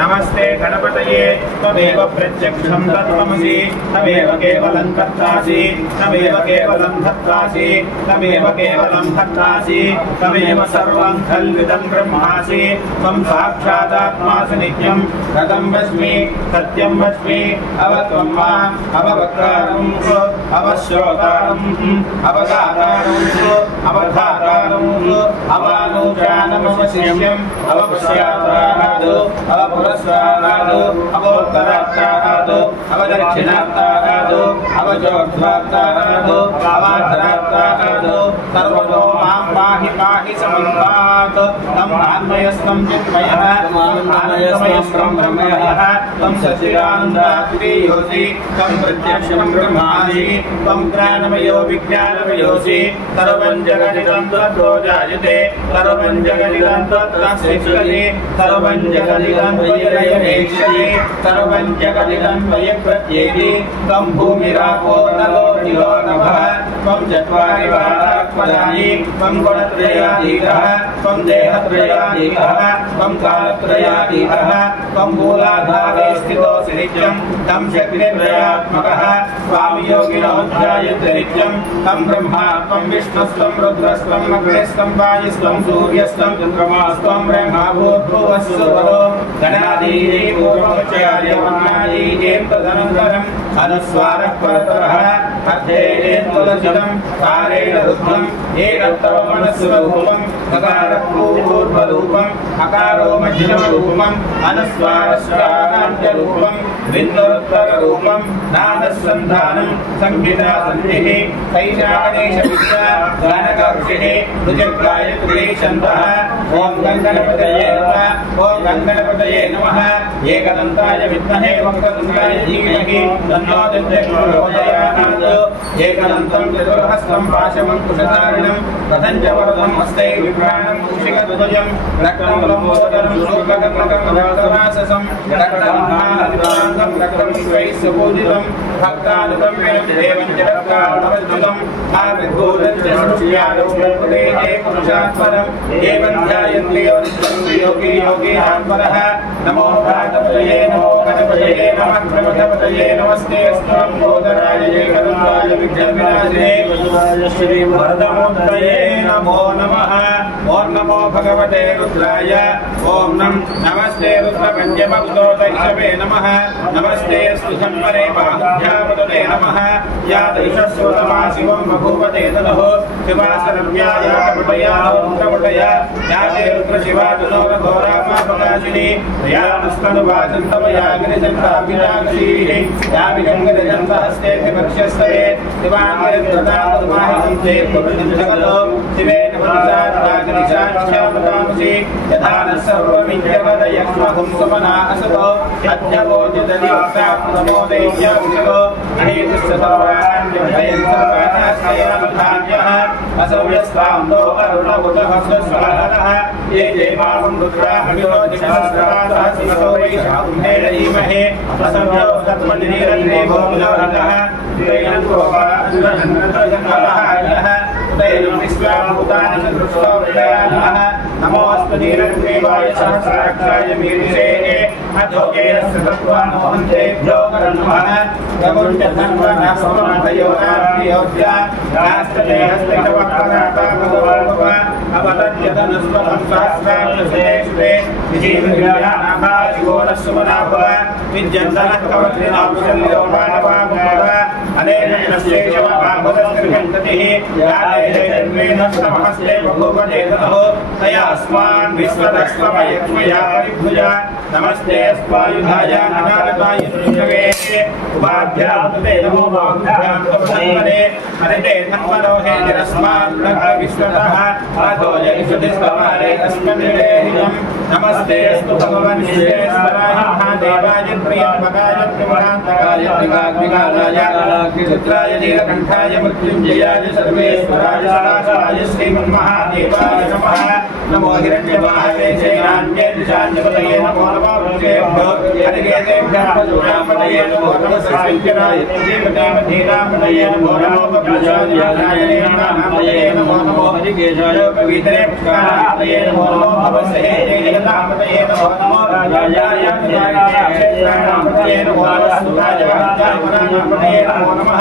नमस्ते गणपतये तमेव प्रत्यक्षं तत्त्वमसि तमेव केवलं कर्तासि तमेव केवलं भक्तासि तमेव केवलं भक्तासि तमेव सर्वं खल्विदं ब्रह्मासि त्वं साक्षादात्मासि नित्यं रतं वस्मि सत्यं वस्मि अवत्वं मा अववक्तारम् अवश्रोतारम् अवगातारम् अवधातारम् अवानुजानमवशिष्यम् अवपश्यातारादो अवपुरस्तारादो अवोत्तरात्तारादो अवदक्षिणात्तारादो अवजोर्ध्वात्तारादो अवाधरात्तारादो सर्वतो मां पाहि पाहि समन्तात् तं आत्मयस्तं चिन्मयः आनन्दमयस्तं ब्रह्ममयः तं सच्चिदानन्दात्रियोऽसि तं प्रत्यक्षं ब्रह्मासि तं ज्ञानमयो विज्ञानमयोऽसि सर्वं जगदिदं ततो जायते सर्वं जगदिदं तत्र सृष्टि सर्वं जगदिदं त्वयैवेष्यति सर्वं जगदिदं त्वयैप्रत्येति तं भूमिरापो नलो निलो नभः त्वं चत्वारि वारात्मजानि त्वं गुणत्रयाधीतः त्वं देहत्रयाधीतः त्वं कालत्रयाधीतः त्वं मूलाधारे स्थितोऽसि नित्यं तं शक्तित्रयात्मकः स्वामि योगिनो ध्यायन्ति नित्यं तं ब्रह्मा त्वं विष्णुस्त्वं रुद्रस्त्वं अग्निस्त्वं वायुस्त्वं सूर्यस्त्वं चन्द्रमास्त्वं ब्रह्मा भूर्भुवस्सुवरो गणादीः पूर्वोच्चार्यवर्णादीः तदनन्तरम् अनुस्वारः परतरः अध्ययेन्द्रदर्शनं कारेण रुद्धम् एतत्तवमनस्वरूपम् अकारपूर्वरूपम् अकारो मध्यमरूपम् अनुस्वारस्वारान्त्यरूपम् बिन्दुरुत्तररूपम् नादसन्धानम् संहिता सन्धिः कैशागणेशविद्या गानकऋषिः ऋजगायत्री छन्दः ॐ गङ्गणपतये नमः ॐ गङ्गणपतये नमः एकदन्ताय विद्महे वक्रतुण्डाय धीमहि तन्नो प्रचोदयात् एकदन्तं चतुर्हस्तं पाशमङ्कुशधारिणं रथं च वरदं हस्ते विभ्राणं मूषिकध्वजं रक्तं लम्बोदरं शुक्लकर्णकं रक्तं महादिवाङ्गं रक्तं स्वैः सुपूजितं भक्तानुगम्यं देवं च रक्तानुवज्जुलं आविर्भूतं च शुच्यालोकपुरेः पुरुषात्परं एवं ध्यायन्ति योगी योगिनां परः नमो गणपतये नमः गणपतये नमस्ते अस्तं बोधराय एकदन्ताय विघ्नविनाशिने श्री वरदमूर्तये नमो नमः ओं नमो भगवते रुद्राय ओं नमस्ते रुद्रपञ्चमभूतैषवे नमः नमस्ते सुषम्परे बाहुभ्यावदते नमः या दैषस्वतमा शिवं बभूवते तदहो शिवासरव्याया कपटया रुद्रपटया या ते रुद्रशिवा दुनोरघोरापापकाशिनी या स्तनुवाचन्तमया गिरिजन्ताभिलाक्षीः या विगङ्गजन्तहस्ते विभक्ष्यस्तरे शिवाङ्गरिन्द्रदातुर्माहितं ते प्रभृतिजगतो शिवेन वंशात्तागिरिशाक्षामतामसि यथा न सर्वमित्यवदयक्ष्महुं सुमना असतो अद्यवोचितनिवक्ताप्तमोदैत्याभिषको अहेतुश्च सर्वाण्यभयं सर्वानाश्रयामधान्यः असव्यस्तान्दो अरुणवुतः स्वस्वहरः ये जयमानं रुद्रा अभिरोधिषहस्रवासः शिवतो वैशाखुम्भेरयीमहे असव्यो सत्मनिरन्ते भोमलवरतः तेन गोपालः तैलं विश्वाभूतानि चतुष्टौ विदयानः नमोऽस्तु नीलग्रीवाय सहस्राक्षाय मीर्षेः अधोकेरस्य तत्त्वामोहन्तेभ्यो नमः प्रमुञ्चधन्वनस्वमतयोरात्रियोऽद्या नास्तते हस्तिकवक्त्रनाथा भगवो अवतद्यतनस्वतं सहस्राक्षसेष्टे विजीविद्यानाभाशिवोरस्सुमनाभव विद्यन्तनः कवत्रिनाकुशल्यो मानवाभव अनेन नश्चेषवभाभुतस्त्रिभन्ततिः यादेशेन्द्रेणस्तमहस्ते बभूवदेतनहो तयास्मान् विश्वतस्त्वमयक्ष्मया परिभुजा नमस्ते अस्त्वायुधाय नगारताय दृष्टवे उपाभ्यां ते नमो बाहुभ्यां तपसन्वने अरटे धन्मनोहे जिरस्मान् विश्वतः अधो यशुदिस्वमारे अस्मन्निवेहितं नमस्ते अस्तु भगवन् विश्वेश्वराय महादेवाय त्र्यम्बकाय त्रिपुरान्तकाय त्रिकाग्निकालाय रुद्राय नीलकण्ठाय मृत्युञ्जयाय सर्वेश्वराय सदाशिवाय श्रीमन्महादेवाय नमः नमो हिरण्यवाहवे जैनान्ये दिशान्यपतये नमो नमः वृक्षेभ्यो हरिकेतेभ्यः प्रचूडापतये नमो नमः सस्यञ्जनाय धीरापतये नमो नमो बभ्रजाय नामपतये नमो नमो हरिकेशाय पवित्रे पुष्कारापतये नमो नमो भवस्ये जगदापतये नमो नमो राजाय क्षेत्राणापतये नमो नमः सुराय वरापतये नमो नमः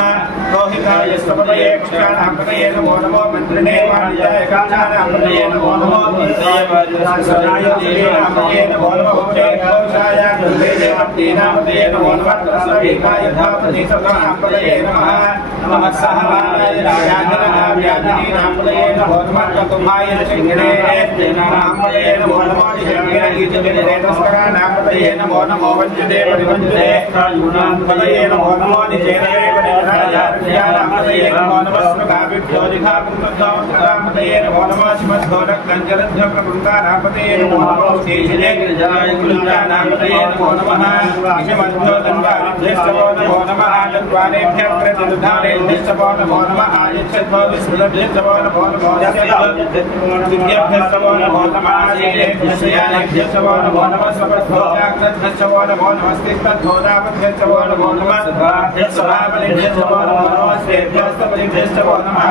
रोहिताय स्वपतये पुष्कारापतये नमो नमो मन्त्रिणे वाणिजाय काञ्चनापतये नमो नमो सदाय देवापतये नमो नमो भवस्याय देवापतये नमो नमः तस्वीकाय धापति सदापतये नमः नमः सहवाय राजाधनाव्याधीनापतये नमो नमः ककुमाय शिंगणे नामपतये नमो नमो निजगणगीतजगदेतस्करानापतये नमो नमो वञ्जते परिवञ्जते कायुनापतये नमो नमो निजेने परिवराजापतये नमो नमः स्मृगाभिभ्यो दिखापुत्रपतये नमो नमः श्रीमद्गोरखञ्जरध्वप्रवृत्तानापतये नमो नमो शेषिले गिरिजाय गुरुजानापतये नमो नमः विषमध्यो दन्वाभ्यस्तवो नमो नमः आनन्द्वानेभ्यः प्रतिदुधानेभ्यस्तवो नमो नमः आयच्छद्वो विस्मृतभ्यस्तवो नमो नमो दिव्यभ्यस्तवो नमो नमः आयेभ्यस्तवो नमो नमः स्वपद्भोजाग्रभ्यस्तवो नमो नमः स्थितद्भोजापद्भ्यस्तवो नमो नमः स्वभावलिभ्यस्तवो नमो नमः स्वेभ्यस्तवलिभ्यस्तवो नमः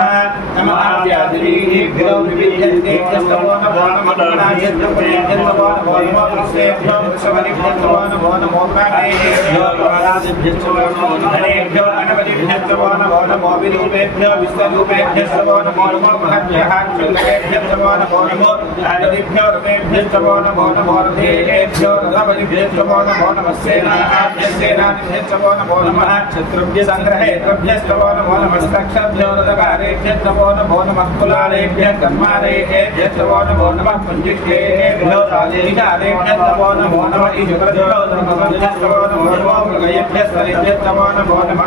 नमः व्याधिभ्यो विविध्यन्तेभ्यस्तवो नमो नमः गणाभ्यस्तवो नमो नमः वृक्षेभ्यो वृक्षवलिभ्यस्तवो नमो नमो प्राणेभ्यो प्राणादिभ्यस्तवो नमो धनेभ्यो गणपतिभ्यस्तवो नमो नमो विरूपेभ्यो विश्वरूपेभ्यस्तवो नमो नमो महद्भ्यः क्षुल्लकेभ्यस्तवो नमो नमो आदिभ्यो रथेभ्यस्तवो नमो नमो रथेभ्यो रथपतिभ्यस्तवो नमो नमः सेनाभ्यस्तवो नमो नमः शत्रुभ्यसङ्ग्रहेभ्यस्तवो नमो नमः स्तक्षभ्यो रथकारेभ्यस्तवो नमो नमः कुलालेभ्यः कर्मारेभ्यस्तवो नमो नमः पुञ्जिष्ठेभ्यो राजेभ्यस्तवो नमो नमः ईश्वरभ्यो धर्मभ्यस्तवो नमो नमः मृगयभ्यस्तवो नमो नमः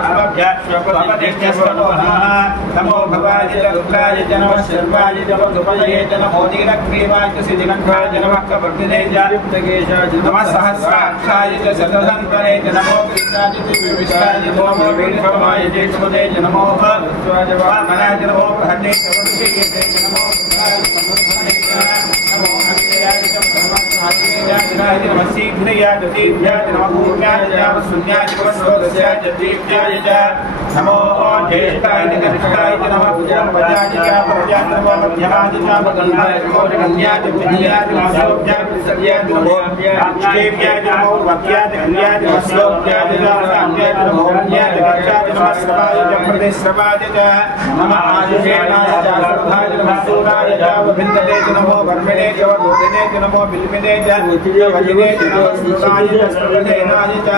स्वपतिभ्यस्तवो नमो भवाय च रुद्राय च नमः शर्वाय च वसुपतये च नमो नीलग्रीवाय च सिद्धिकण्ठाय च नमः कपर्दिने च युक्तकेशाय च नमः सहस्राक्षाय च शतधन्वने च नमो कृष्णाय च विविष्टाय च नमो वीरभवाय च सुमते च नमो भद्राय च वामनाय च नमो बृहन्ने च वरुषे च नमो बुद्धाय च नमो हरियाय च ब्रह्मणाय च नमः शीघ्रयाय च दीर्घयाय च नमः भूम्याय च शून्याय च वस्वदस्याय च दीप्त्याय च नमो ज्येष्ठाय च कनिष्ठाय च नमः पूजापजाय च प्रजाय च नमः मध्यमाय च गन्धाय च नमो कन्याय च विद्याय च नमोभ्याय च सत्याय च नमो देव्याय च नमो भक्त्याय च कन्याय च वस्लोभ्याय च साध्याय च नमो कन्याय च कक्षाय च नमः श्रवाय च प्रतिश्रवाय च नमः आयुषेणाय च श्रद्धाय च नमः सूराय च वभिन्दते च नमो वर्मिणे च वधूदिने च नमो बिल्मिने च वजिने च नमः स्मृताय च स्मृतेनाय च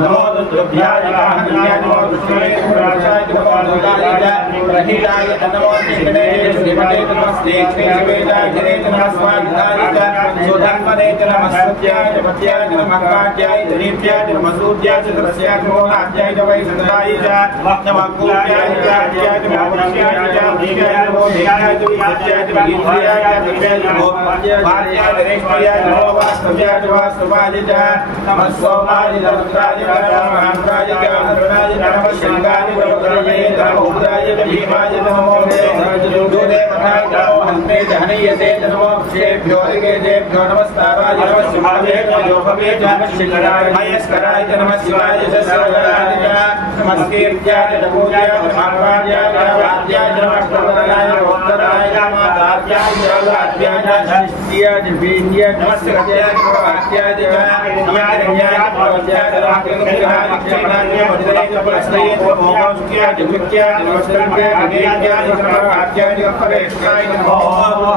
नमो दुर्भ्याय च हन्याय च नमो विष्णुवे च प्रकाशाय च नमो दुर्गाय च प्रहिताय च नमो कृष्णे च श्रीमते च नमः स्नेह्ने च वेदागिरे च नमः स्वाध्याय च सुधन्वने च नमः सत्याय च पत्याय च नमः काट्याय च दीप्त्याय च नमः सूर्याय च रस्याय च नमो नाट्याय च वैसन्ताय च नमः कूप्याय च अट्याय च महावक्ष्याय च भीष्याय च नमो भेयाय च विद्याय च विद्याय च दिव्याय च नमो भार्याय च रेष्म्याय च नमो वास्तव्याय च वास्तवाय च नमः सोमाय च रुद्राय च महाप्राय च अमृताय च नमः शृङ्गाय च रुद्राय च नमो उदराय च भीमाय च नमो देवताय च नमो हन्ते च हनयते च नमो क्षेभ्यो ऋगेभ्यो नमस्ताराय च नमः शिवाय च योभवे च महेश्वराय च नमः शिवाय च सर्वराय च नमः कीर्त्याय च पूज्याय च महाप्राय च वाद्याय च नमः प्रवराय च उत्तराय च नमः दात्याय च लात्याय च धनिष्ठ्याय च वीर्याय च नमः सत्याय च प्रवात्याय च नमः ध्याय च प्रवत्याय च राकृतिकाय च क्षेत्राय च वज्राय च पुरस्त्याय च भोगोष्ठ्याय च कृत्याय च नमस्कृत्याय च वीर्याय च प्रवात्याय च परेष्ठाय च नमो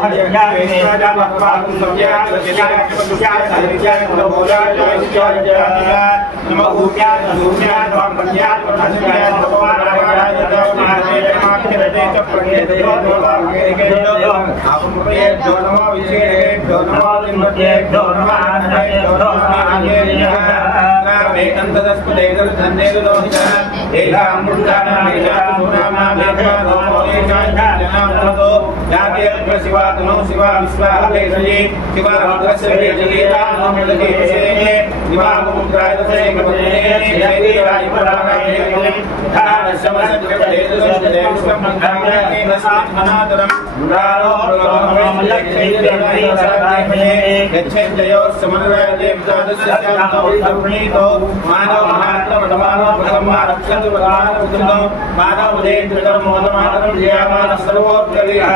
हरियाय च सत्याय च जिलाय च वसुष्याय च हरियाय च भोजाय च वैश्याय च नमः भूम्याय च धूम्याय च वामन्याय च धन्याय च नमो नारायणाय च महादेवाय च माक्षरते च प्रज्ञेभ्यो नमो आपुम्रेभ्यो नमो विशेषेभ्यो नमो लिम्बतेभ्यो नमः आनन्देभ्यो नमः आनन्देभ्यो मे अंतदस्पदे दर्शनेल लोहितः एका अमृतानां वेदानां वेदानां वेदानां जाते शिवात्मनो शिवा विश्वाहवेशये शिवा रुद्रस्य वेदयेतानो मेलकेशे शिवा मुद्राय दशे कपदे जयति रायपराणे देवस्कमन्तामेनस्मन्तामेनस्मन्नादरं मुरारो गच्छेजयो समन्वयदेवतादस्य शान्तोषप्रणीतो मानव महात्मवदमानो भगवानक्षन्तु भगवानवदनो मानवदेन्द्रधर्मोदमानं जयामान सर्वोत्तरीयः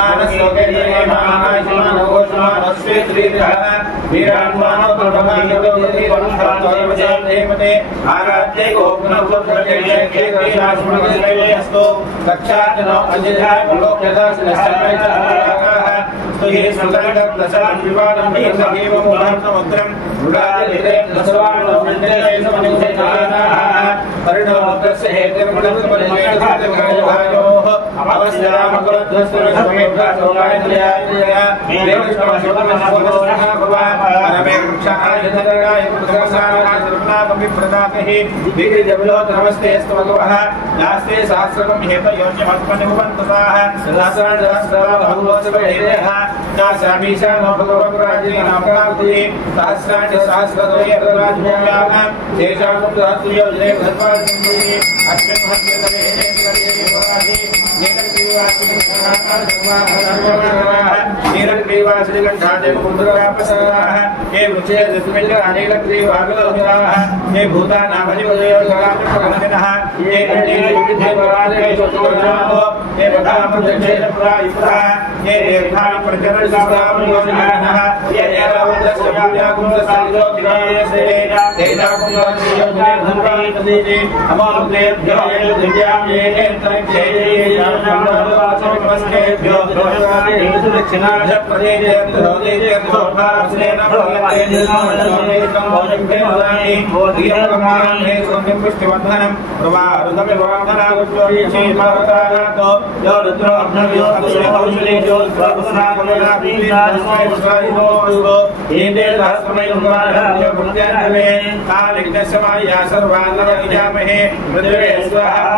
मानसोगेन्द्रिये मानसमानघोषमानस्वे श्रीधरः वीरान्मानो भगवानयोगति वरुणः आराध्य गोपनवृत्तकेशेकेशास्मगस्मैस्तु कक्षातनो अजिधा लोकदासनश्चमैतः स्तुहि सुतरदप्रसाद विवादं विसदेव मूलान्तमुद्रं मुरादिते दशवानो विद्येसमनिषेधानाः परिणोदस्य हेतुर्मुदन्तपरिचयसत्यभायोः अवस्यरामकुलध्वस्तुरसमेभ्यः देवष्टमशोधनस्वगस्मः भवान् अनमे वृक्षाय धनराय पुत्रसाराय सर्वनामपि प्रदातहि दिग्विजयविलोक नमस्ते स्तवगवः नास्ते सहस्रकं हेतयोन्यमत्मनिमुपन्तताः सहस्राणि नासामीशा नो भगवद्राजे नामकार्ति सहस्राणि सहस्रद्वये राजभूम्याः तेषां सहस्रयोजने भद्वादिन्दि अस्मिन् महत्तरे नीलग्रीवाश्रीकण्ठादे मुद्रापसाः ये वृक्षे दस्मिन् अनेलग्रीवागलोहिताः ये भूतानाभजिवदयोगलामप्रगणिनः ये विद्येवराजेषुतोजानो ये वधामध्यक्षेणपुरायुक्तः ये देवतानि प्रचरणसामयोजनः ये एरावन्दस्यव्याकुन्दसायुधोतिरायसे तेजाकुन्दस्योजने धन्वन्तदीति अमोरुद्रेभ्यो ये दिव्यां ये नमस्केभ्यो दक्षिणार्थ प्रदेशे प्रदेशे सोपास्नेन प्रलयते नमस्तेकं भोजनं वदामि बोधियकमाने सुखं पुष्टिवर्धनं प्रवारुदमिवाधनागुच्चोरिषे मारतानातो यो रुद्रो अभ्नव्यो अक्षयौषधेजो स्वस्नागमना पीडास्मैस्वारिणोऽस्तु एते सहस्रमयुगाः भुक्त्यान्वे कालिकसमाया सर्वान्नवजामहे पृथिवे स्वाहा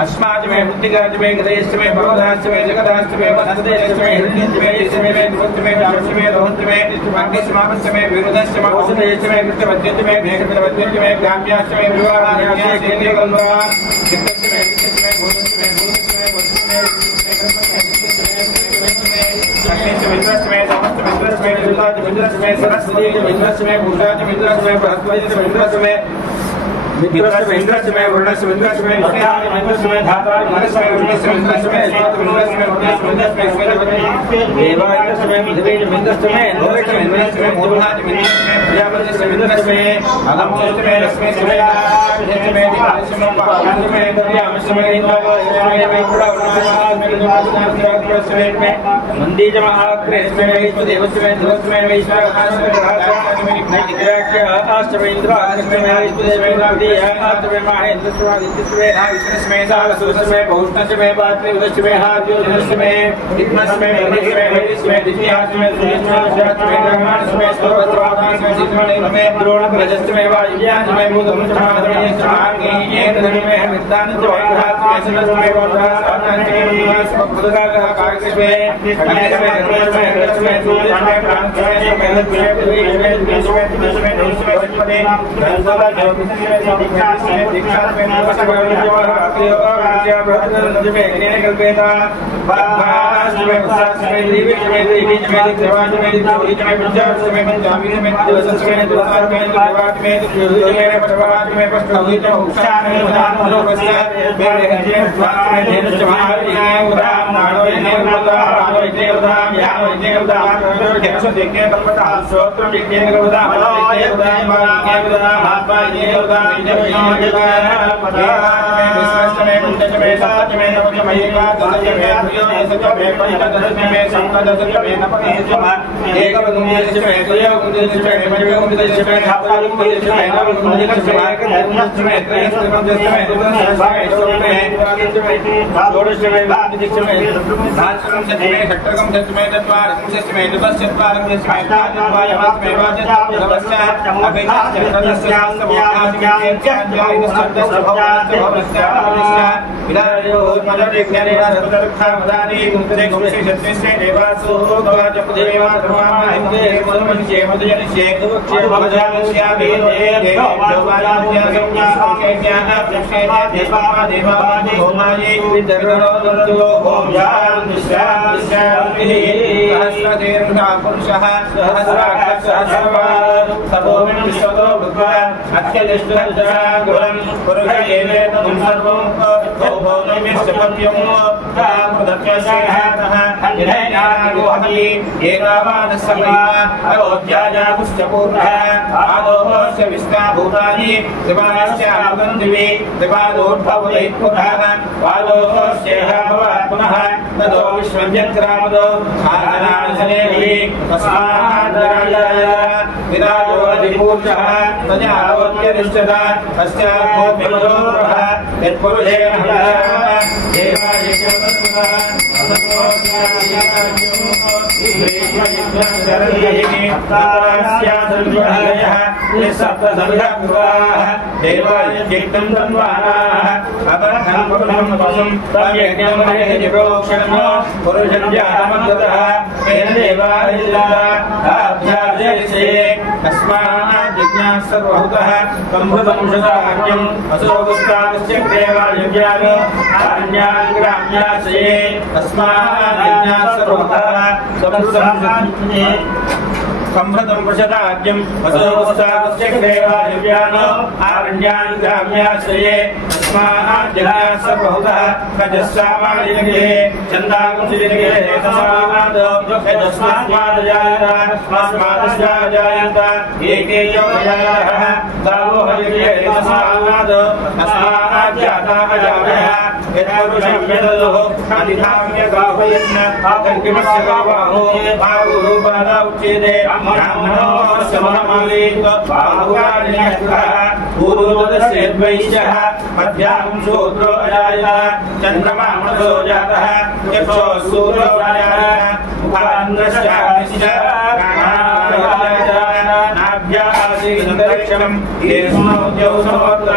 अस्माजमे बुद्धिगाजमे गदेशमे भवदाशमे जगदाशमे वसदेशमे हृदयशमे यशमे दुःखमे दाशमे रोहतमे भाग्यशमे विरुद्धशमे औषधेशमे कृतवद्यशमे भेषवद्यशमे गाम्याशमे विवाहाशमे कल्वा चित्तशमे विशेषमे भूतशमे भूतशमे वस्तुमे विन्द्रशमे समस्तमे विन्द्रशमे विद्वाज विन्द्रशमे सरस्वती विन्द्रशमे भूषाज विन्द्रशमे बृहस्पति विन्द्रशमे मित्रस्य इंद्रस्य में वरुणस्य इंद्रस्य में धातानि इंद्रस्य में धातानि मनस्य इंद्रस्य इंद्रस्य में स्वाति इंद्रस्य में वरुणस्य इंद्रस्य में देवा इंद्रस्य में पृथ्वी इंद्रस्य में इंद्रस्य में इंद्रस्य में मूर्धानि इंद्रस्य में प्रजापति इंद्रस्य में अगमस्य में लक्ष्मी सुमेधा इंद्रस्य में दिवास्य में पावनस्य में दर्यामस्य में इंद्रस्य में वेकुड़ा इंद्रस्य में मंदीज महाग्रहस्य में विष्णुदेवस्य में ध्रुवस्य में वैश्वानस्य में राजास्य में निग्रहस्य आष्टमे इंद्र आष्टमे में विष्णुदेव में नागदेह आष्टमे महेंद्र स्वादित्य में विष्णु में सारस्वत में बहुष्ण में पात्रे उदस्य में हार्योदस्य में विष्णु में वैदिक में वैदिक में द्वितीयास में सुयश में ब्रह्मांड में सर्वत्रादास में जितने में द्रोण प्रजस्त में वायुज्ञान में मूलम समाधि समागे ये धर्म में विद्वान जो हाथ में सनस में बोधा साधन में बुद्धगा का कागज में अनेक में धर्म में रच में सूर्य में प्राण में मेहनत में पदे धनसला ज्योतिष में दीक्षा में जो आज्ञा ब्रह्मचर्य में ज्ञान कल्पेता भास में उसास में दिव्य में दिव्य में देवाज में दिव्य में पंचाश में पंचामी में दिवस में द्वार में देवाज में दिव्य में पटवाज में पष्टहुई में उपचार में उदान मनोवस्य मेरे गजे स्वास्थ्य में धेनु जमाई है उदाम मानो इने उदाम यानो इने उदाम धेनु देखे कल्पता श्रोत्र देखे उदाम इने उदाम के उदाम आत्मा इने उदाम इने विश्वास में कुंडज में सत्य में नवज में एका दशज में प्रियो सत्य में पंचदश में संकदश में नपदश में एक गुणज में द्वय गुणज में पंच गुणज में धातालु गुणज में नव गुणज में धर्मज में त्रयस गुणज में दुर्दश में सोम में षोडश में द्वादश में सहस्रम सत्य में षट्कम सत्य में चत्वारम सत्य में द्विदश चत्वारम सत्य में द्वादश में वाचस्पति अभिनाश चतुर्दश विदायो मदे ज्ञानेन सर्वदर्था मदानि मुक्ते गुणसे सत्त्वस्य देवासो द्वाजपदेवा धर्माः हिन्दे मनुष्ये मदजनिष्ये भवजानस्य वेदे देवालाज्ञा संज्ञा संज्ञाः प्रक्षेत्य देवाः देवानि होमाये विदर्गणो दर्दो होम्यान् विश्रामिः सहस्रतीर्था पुरुषः सहस्राक्ष सहस्रवान् सर्वोऽपि विश्वतो भूत्वा अत्यदिष्टः गुणं पुरुषयेवेदं सर्वं संभृतं प्रशदाज्ञं वसोवस्तास्य देवादिव्यानो आरण्यान् ग्राम्याश्रये तस्मात् जगात् सर्वहुतः कजस्सामादिनगे चन्दाकुंसिदिनगे तस्मात् तस्मात् एके योगयाः दावो हरिये तस्मात् जाताः जातः यदापुरुषं यदलोः अधिधाम्य गावयन् आकर्किमस्य गावाहो बाहुरूपादा उच्यते ब्राह्मणो समहमालीक बाहुरानियः पूर्वोदस्य द्वैश्यः मध्याह्नं शूद्रो अजायः चन्द्रमा मनसो जातः यक्षो सूर्यो राजाः उपान्द्रश्चानिश्च नाभ्यासीदन्तरिक्षं येष्मौद्यौ समोत्र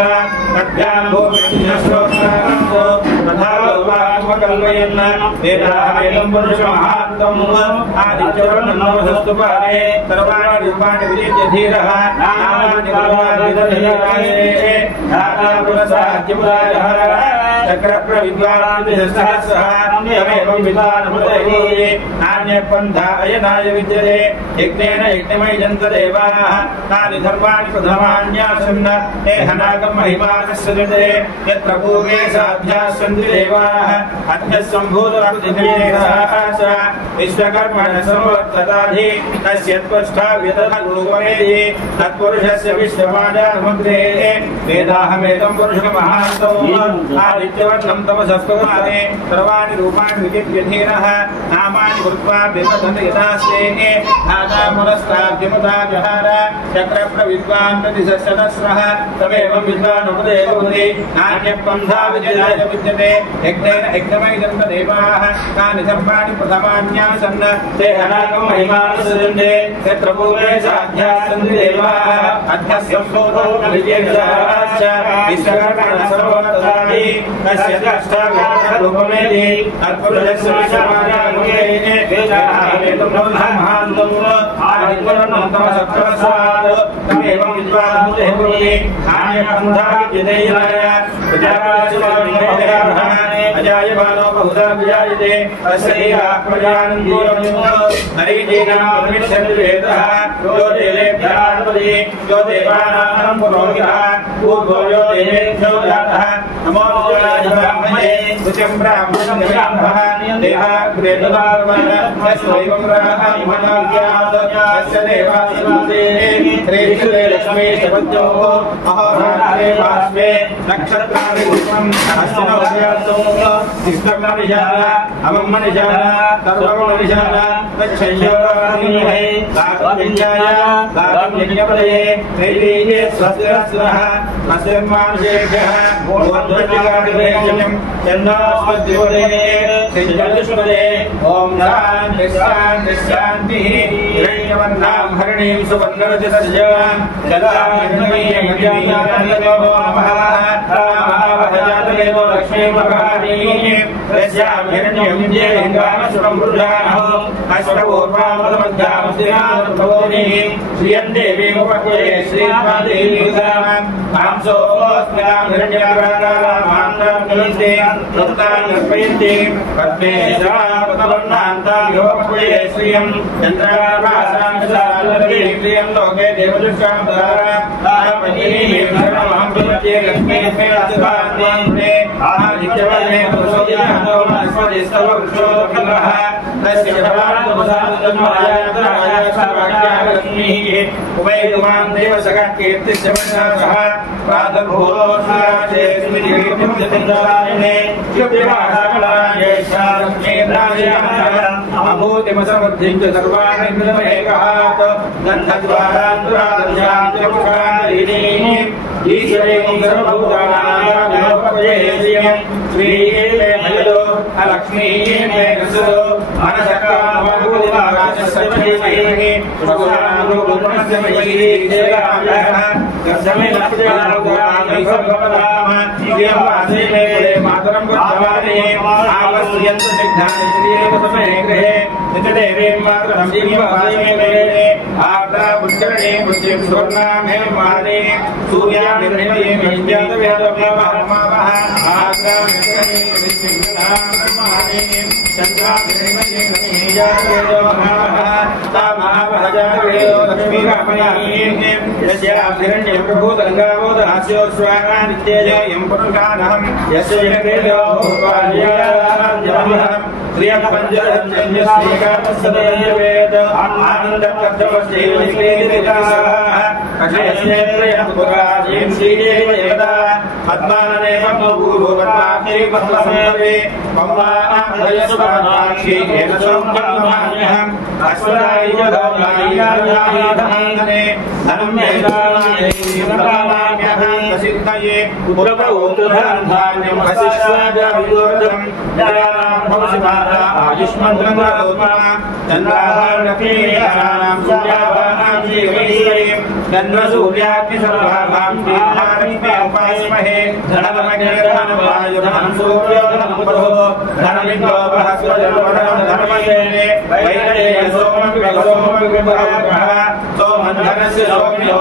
तद्भ्यां भूमिश्रोत्रान्तो तथा लोकात्मकल्पयन् वेदाः वेदं पुरुषमहान्तम् आदित्यवर्णनमस्तु पारे सर्वाणि रूपाणि विदित्य धीरः नामानि सर्वाणि विदधीराये धाता पुरसाद्यमुदायः चक्रप्रविद्वानान्यसहस्रमेवं विद्वानमुदये नान्यपन्था अयनाय विद्यते यज्ञेन यज्ञमयजन्त देवाः तानि धर्माणि प्रथमान्यासन्न ते हनागं महिमानस्सजते यत्र पूर्वे साध्यास्सन्ति देवाः अध्यस्सम्भूतवक्तिनिवेशः विश्वकर्मण समवर्तताधि तस्य त्वष्टा व्यतरूपमेधि तत्पुरुषस्य विश्वमाजामुद्रेः वेदाहमेतं पुरुषमहान्तम् आदित्यवर्णं तमसस्वमाने सर्वाणि रूपाणि विदित्यधीरः नामानि कृत्वा विदधन् यथास्ते धातामुनस्ताभ्यमुदा जहार चक्रप्रविद्वान् प्रतिशतस्रः तमेवं विद्वानुपदेशोति नान्यपन्था विजयाय विद्यते यज्ञेन यज्ञमयजन्त देवाः तानि धर्माणि प्रथमान्यासन्न ते हनाकं महिमानसजन्ते यत्र पूर्वे साध्यास्सन्ति देवाः अध्यस्सम्भूतोऽनुविद्येषाश्च विश्वकर्मण सर्वततानि तस्य द्रष्टारूपमेधि तत्पुरुषस्य विश्वमाजामुखेः वेदाहमेतं ब्रह्मान्तम् आदित्यवर्णं तमसप्तमस्वात् तमेवं विद्वानमुदये नान्यपन्था विद्यते अजायमानो बहुधा विजायते तस्य प्रजानन्दूरम् नरीजीनामनुमिच्छन्ति वेदः यो देवेभ्यान्पदे यो देवानां पुरोहितः पूर्वो यो देवेभ्यो जातः नमो ब्राह्मणे शुचिं ब्राह्मणं ब्राह्मः देहाग्रेतुलार्वण तस्मैवं ब्राह्मणाभ्यात् तस्य देवास्वादे श्रीश्वरे लक्ष्मी शपद्योः अहोरात्रे वास्मे नक्षत्राणि पुष्पम् हस्तिनोऽभ्यासो तिष्ठमनिशाला अवमनिशाला सर्वमनिशाला तच्छय्योनिमहे दातुमिञ्जाय दातुमिञ्जपदये त्रैलीये स्वस्तिरस्रः अस्मिन्मानुषेभ्यः भूद्वज्जिगादिवेशम् चन्दास्मद्योदये श्रीजलुष्पदे ॐ शान्ति शान्ति शान्तिः हिरण्यवर्णां हरिणीं सुवर्णरजतस्यां जलामिन्द्रमीयमग्नियानन्दो लक्ष्मीमहानीः तस्यां हिरण्यं जेलिङ्गानश्वरं वृद्धानः अष्टपूर्वामदमध्यामस्तिनाथभवनीः श्रियं देवीमुपकुले श्रीपादेवीदां मांसोऽस्मिनां हिरण्यप्राकारामान्तां कलन्ते तत्तां अर्पयन्ति पद्मे शापतवर्णान्तां योपकुले श्रियं चन्द्राभासां शालवे श्रियं लोके देवदुष्टां दारा तामनीः शरणमहं प्रपद्ये लक्ष्मीस्मे अस्वान्ते आदित्यवर्णे पुरुषोदिनो अस्मदिस्तवक्षोभिः तस्य भवानमुदानन्दमायातराय सर्वज्ञानलक्ष्मीः उभयगुमां देवसखः कीर्तिस्य मनसः प्रातर्भूरोषाचे स्मृतिकीर्तिमुदितदायिने युक्तिभाषाकलाये शालक्ष्मीन्द्रायः अभूतिमसमृद्धिं च सर्वानिन्द्रमेकहात् गन्धद्वारान्तरादर्शान्तपुष्पाणीः ईश्वरीं सर्वभूतानां श्रीये मयदो अलक्ष्मीये मेघसो अनशकामभूतिवाराजस्सर्वैः सुगुणानुगुणस्य मयि जयरामः गर्जमे लक्ष्यानुगुणानि सर्वपदाम दिव्यवासे मे कुले मातरं गृह्णवाने आवस्यन्तु सिद्धानि श्रीयेवतमे गृहे नित्यदेवीं मातरं दिव्यवासे मे आप्ता पुष्करणे पुष्टिं सुवर्णां हेमाने सूर्यां निर्णये विद्यातव्यादव्यवहमावः आप्ता निर्णये विष्णुनां ब्रह्माणे चन्द्रां निर्णये नमिजातवेदो महावः तामावहजातवेदो लक्ष्मीरामयामीः यस्यां हिरण्यं प्रभूतरङ्गावोदहास्योऽश्वाना नित्येजयं पुरुषानहं यस्य वेदो भूपाल्याजमहं श्रियं पञ्चजन्यस्यैकादशदेवेद आनन्दकर्तवश्चैवश्रीनिदाः अक्षयस्येन्द्रियं पुराजीं श्रीदेवयदा पद्माननेवं भूरूपद्माक्षी पद्मसंभवे पौमानाभयस्वाक्षी येन सौम्यमान्यहम् अश्वदायिजधौलायियायाधने धनं मेधानायैर्नामाम्यहं पुत्रप्रभूतु धान्यं वसिष्ठाजाविदोर्धं जयानां भवसिमाता आयुष्मन्त्रङ्गरूपा चन्द्राहारलक्ष्मीनां सूर्याभानां श्रीवैश्वरीं चन्द्रसूर्याग्निसर्वाभां दीर्घारण्योपास्महे धनमग्निर्धनवायुधनं सूर्योधनमुपधो धनमिन्द्रो बृहस्पतिर्वरुणं धर्मये वैरदेय सोमविभवः सोमन्धनस्य सोमिनो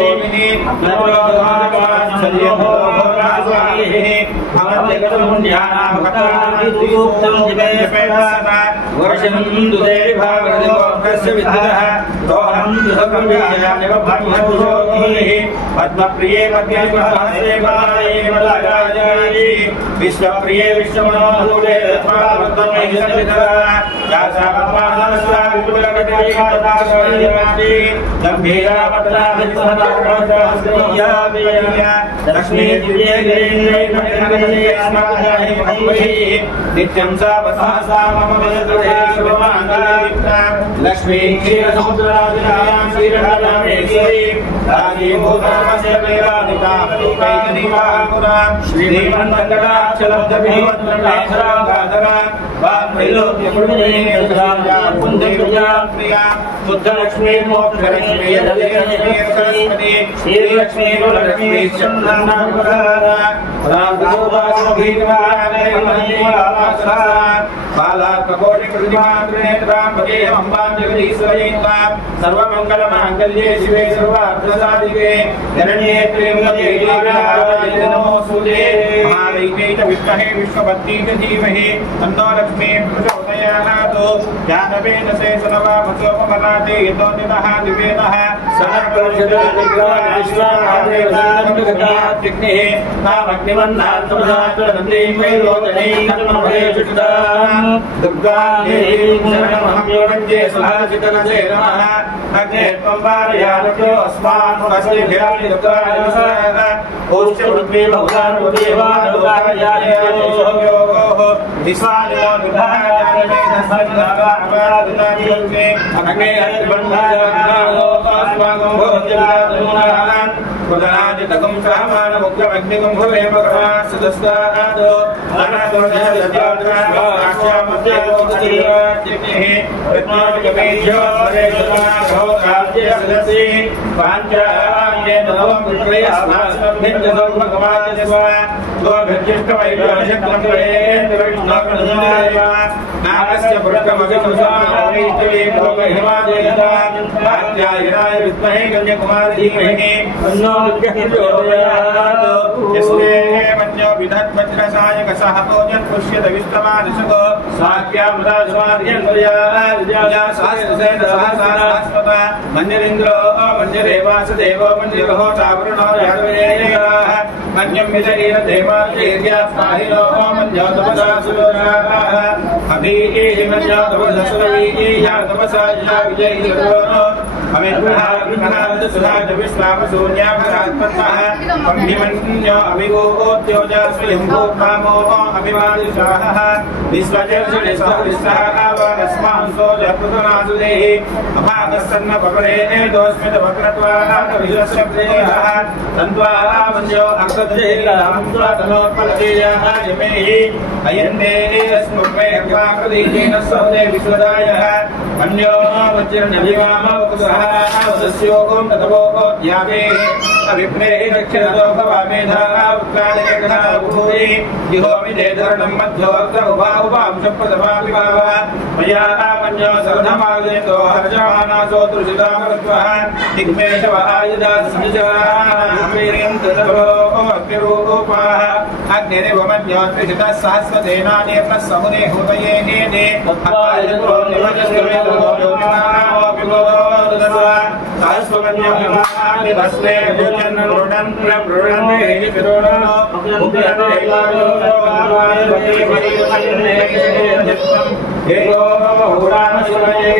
सोमिनी नमो पद्मप्रिये विश्वप्रिये विश्वमनोहूले लक्ष्मी नित्यं सा मम लक्ष्मी क्षीरसमुद्रादिनायां क्षीरहारामेश्वरी राजीभूतमस्य वेदादिता श्रीमन्मङ्गलाक्षलब्धभिवन्द्रनाथरागाधरा शुद्धलक्ष्मी मोक्षलक्ष्मी सरस्वती श्रीलक्ष्मी लक्ष्मी सर्वमंगलमांगल्ये शिवे सर्वार्थसाधिके शरण्ये त्र्यंबके नमोस्तुते महादेवी च विद्महे विश्वपत्नी च धीमहि तन्नो लक्ष्मी प्रचोदयात् ज्ञानवेन से सर्वमसोपमनाते यतोदिनः दिवेनः कुदनादितकं सामान मुक्तमग्निकं भवेम सदस्तादो अनादोषयद्याद्राक्षामध्यलोकतीर्वाचिनिः रत्नादिकमेभ्यो परेशदाघो राज्य सदसि पाञ्चान्ये नवं विक्रयस्मास्मभ्यञ्जसौभगवादिस्व नागस्य पुरकमभिसंसामैतवे लोकहिमादेयता आद्यायनाय विद्महे कन्याकुमारी धीमहि तन्नो विद्महे यस्ते मन्यो विधत्वज्रसायकसः भोजन् पुष्यत विष्टमानिषको स्वाक्यामृतास्वार्यन्वर्या सहस्रसेन सहस्रास्पता मन्यरिन्द्रो मन्यदेवासदेवो मन्यरहो चावरुणो यादवेयाः मन्यं विजयेन देवार्येर्या स्वाहिनो मन्यो तपसा सुलोकाः अभीः मन्यो तपसा सुरवीः तपसा या विजयीर्वो अमित्महाविष्णादसुधाज विश्वापशून्याभरात्मन्नः अभिमन्यो अभिगोत्योजा स्वयंभूकामो अभिवादिशाहः विश्वजर्षणिसः विश्वावस्मान् सोजपुतनासुदेः अभागस्सन्न पवरे दोस्मितवक्रत्वाः विश्वस्यप्रेयः तन्त्वामन्यो अग्रजेयः यमेः अयन्ते अस्मुमे हर्वाकृदीजेन सौदे विश्वदायः अन्यो वज्रनभिवामवपुसः वदस्यो ओं ततवो यावे अभिप्रेः दक्षिणतो भवामेधाः उत्कालयगणः भूरि दिहोमि देधरणं मध्योऽग्र उभामुषप्रथमाभिभाव मया मन्यो सरधमागतो हर्षमानासो तृषितामृत्वः दिग्मेशव आयुधा संजराः ततवो अग्निरूपाः अग्निरिव मन्यो त्रिषितः सहस्रसेनानेर्नः समुने हृदये हेने अत्पायतो निवजस्कमेतो सहस्रमन्यभिमानिभस्मे भोजन्नरुणन् प्रवृणन्ने विरोणो एको बहुरामशिवये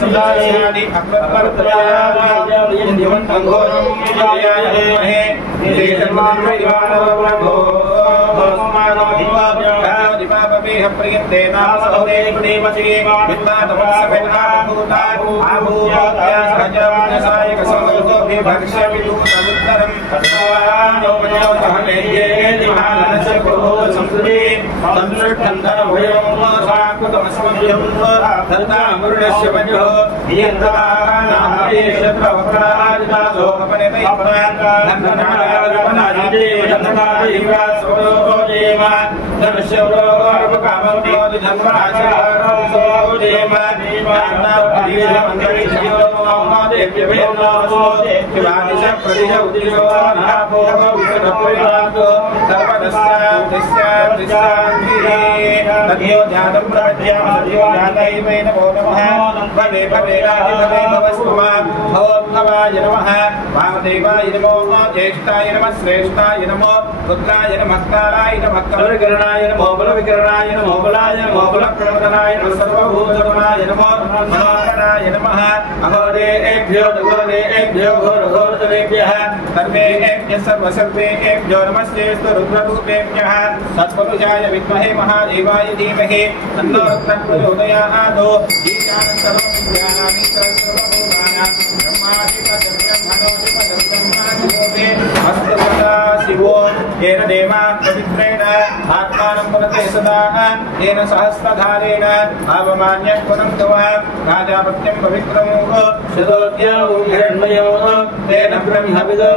सदास्यादि अप्रवर्तयादिवन्तङ्घोरं विजयामहे देशमानवप्रभो दिवापमेह प्रियन्ते नाम सहोदे प्रणेमसि विद्वादवत्सवेना भूता आभूयासायक सौभक्ष्यविदु समुत्तरं तत्त्वानोपयो सहमेये महानस्य प्रभो संस्कृति संसृष्टन्धन भयं साकृतमस्मभ्यं धन्तामरुणस्य वन्यो ीयन्तानाशत्रवक्रादितासोपनितैप्रान्तान्धनायागमनादिदेव वामदेवाय नमो ज्येष्ठाय नमः श्रेष्ठाय नमो रुद्राय नमः कालाय नमः कमलकरणाय नमो बलविकरणाय नमो बलाय नमो बलप्रवर्तनाय नमः सर्वभूतगुणाय नमो मनोहराय नमः अहोरेभ्यो घोरेभ्यो घोरघोरतरेभ्यः सर्वेभ्यः सर्वसर्वेभ्यो नमस्तेऽस्तु रुद्ररूपेभ्यः तत्पुरुषाय विद्महे महादेवाय धीमहि तन्नो रुद्रः प्रचोदयात् ईशानः सर्वविद्यानां सर्वभूतानां शिवो येन देवा पवित्रेण आत्मानं पुनते सदा येन सहस्रधारेण आवमान्यः पुनन्तो राजापत्यं पवित्रं हिरण्मयो तेन ब्रह्मविदो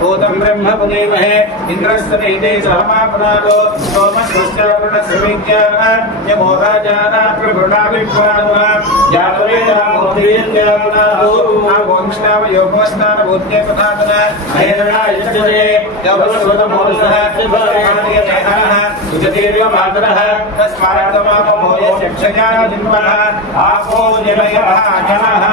भूतं ब्रह्म पुनेमहे इन्द्रस्तनेते सहमापनादो सोमस्वश्चावृणस्रविज्ञ यमो राजा प्रभृणाभिप्राणः जातवेदामोदीयन्यावनादो आगोंष्णावयोगमस्तानभूत्ये पदातन अहेरणाय जये यवस्वतमोदसः सिद्धराणीयतेनः सुजतीर्यमातरः तस्मात्तमापमोय शिक्षया जिन्वः आपो निलयः जनः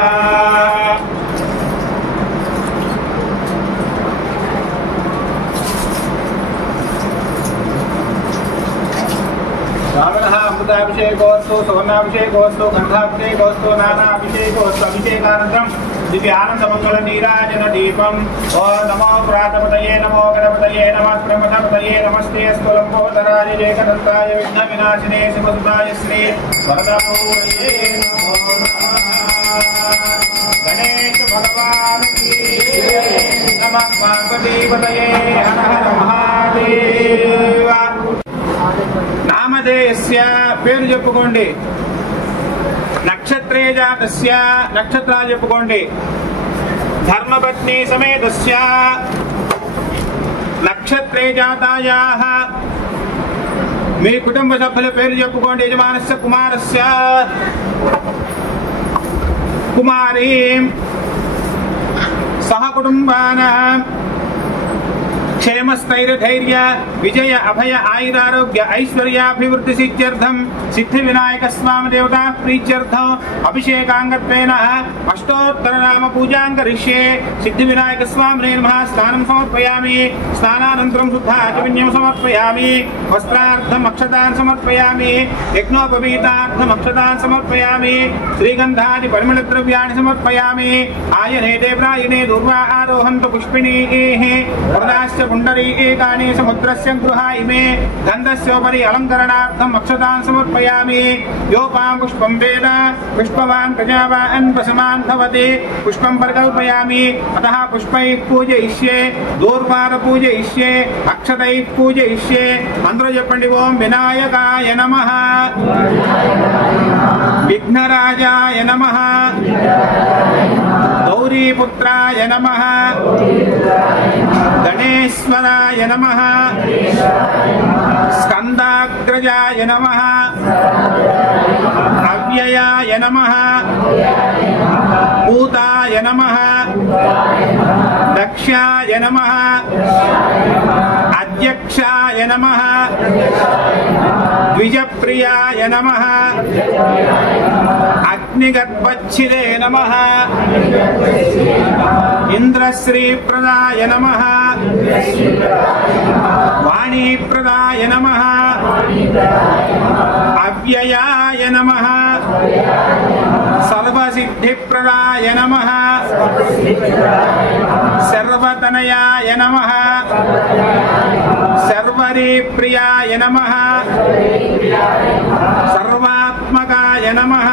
रावणः अमृताभिषेकोऽस्तु सुवर्णाभिषेकोऽस्तु गन्धाभिषेकोऽस्तु नानाभिषेकोऽस्तु अभिषेकानन्तरं दिव्यानन्दमङ्गल नीराजन दीपम् ओं नमो प्रातपतये नमो गणपतये नमः ब्रह्मपतये नमस्ते अस्तु लम्बोदराय एकदन्ताय विघ्नविनाशिने शिवसुताय श्री वरदामूर्तये नमो गणेश भगवान् की नमः पार्वतीपतये हर हर महादेव नामधेयस्य పేరు చెప్పుకోండి నక్షత్రే జాతస్య నక్షత్రాలు చెప్పుకోండి ధర్మపత్ని సమేతస్య నక్షత్రే జాతాయాః మీ కుటుంబ సభ్యుల పేరు చెప్పుకోండి యజమానస్య కుమారస్య కుమారీం సహ కుటుంబానాం क्षेमस्थैर्यधैर्य विजय अभय आयुरारोग्य ऐश्वर्याभिवृद्धि सिद्ध्यर्थं सिद्धि विनायक स्वामी देवता प्रीत्यर्थं अभिषेकांगत्वेन अष्टोत्तर नाम पूजां करिष्ये सिद्धि विनायक स्वामी नमः स्नानं समर्पयामि स्नानानन्तरं शुद्धाचमन्यं समर्पयामि वस्त्रार्थम् अक्षतान् समर्पयामि यज्ञोपवीतार्थम् अक्षतान् समर्पयामि श्रीगन्धादि परिमलद्रव्याणि समर्पयामि आयने देवरायणे दूर्वा आरोहन्तु पुष्पिणीः वरदाश्च पुण्डरीकानि समुद्रस्य गृहा इमे गन्धस्योपरि अलङ्करणार्थम् अक्षतान् समर्पयामि योपां पुष्पं वेद पुष्पवान् प्रजावान् वसमान् भवति पुष्पं परिकल्पयामि अतः पुष्पैः पूजयिष्ये दूर्वार पूजयिष्ये अक्षतैः पूजयिष्ये मन्त्र जपण्डि ओं विनायकाय नमः विघ्नराजाय नमः गौरीपुत्राय नमः गणेश्वराय नमः स्कन्दाग्रजाय नमः अव्ययाय नमः भूताय नमः दक्षाय नमः अध्यक्षाय नमः द्विजप्रियाय नमः अग्निगर्भच्छिदे नमः इंद्रश्रीप्रदाय नमः वाणीप्रदाय नमः अव्ययाय नमः सर्वसिद्धिप्रदाय नमः सर्वतनयाय नमः सर्वरीप्रियाय नमः सर्वात्मकाय नमः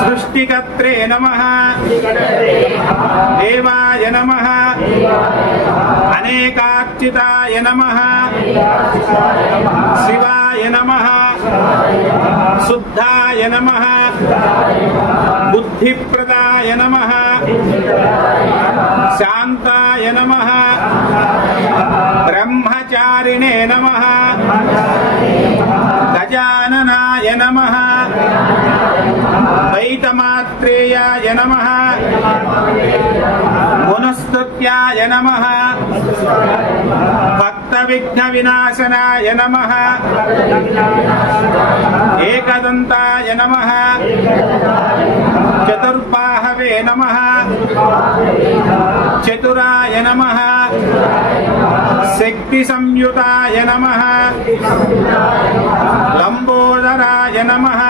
सृष्टिकर्त्रे नमः देवाय नमः अनेकार्चिताय नमः शिवाय नमः शुद्धाय नमः बुद्धिप्रदाय नमः शान्ताय नमः ब्रह्मचारिणे नमः मात्रेयाय नमः मुनुस्तुत्याय नमः भक्तविघ्नविनाशनाय नमः एकदन्ताय नमः चतुर्बाहवे नमः चतुराय नमः शक्तिसंयुताय नमः लंबोदराय नमः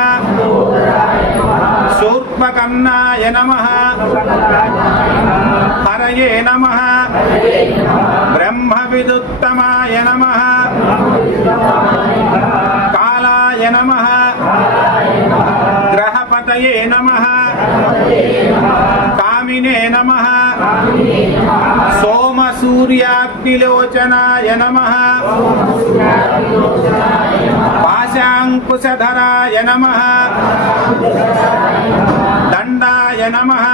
शूर्पकर्णाय नमः हरये नमः ब्रह्मविदुत्तमाय नमः कालाय नमः ग्रहपतये नमः कामिने नमः सोमसूर्याग्निलोचनाय नमः पाशाङ्कुशधराय नमः दण्डाय नमः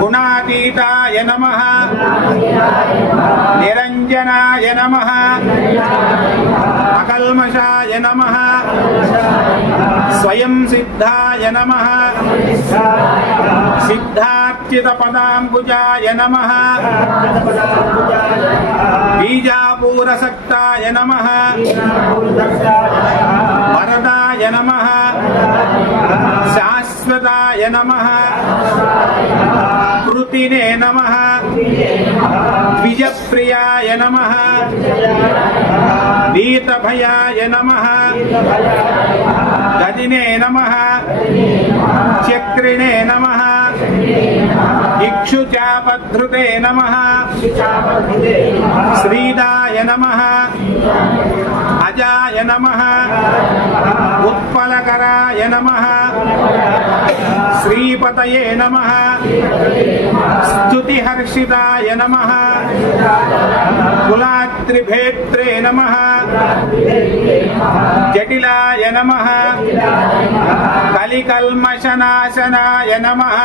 गुणातीताय नमः निरञ्जनाय नमः अकल्मषाय नमः स्वयं सिद्धाय नमः सिद्धार्चितपदाम्बुजाय नमः बीजापूरसक्ताय नमः वरदाय नमः शाश्वताय नमः कृतिने नमः द्विजप्रियाय नमः नीतभयाय नमः गदिने नमः चक्रिणे नमः इक्षुचापधृते नमः श्रीदाय नमः अजाय नमः उत्पलकराय नमः श्रीपतये नमः स्तुतिहर्षिताय नमः कुलात्रिभेत्रे नमः जटिलाय नमः कलिकल्मषनाशनाय नमः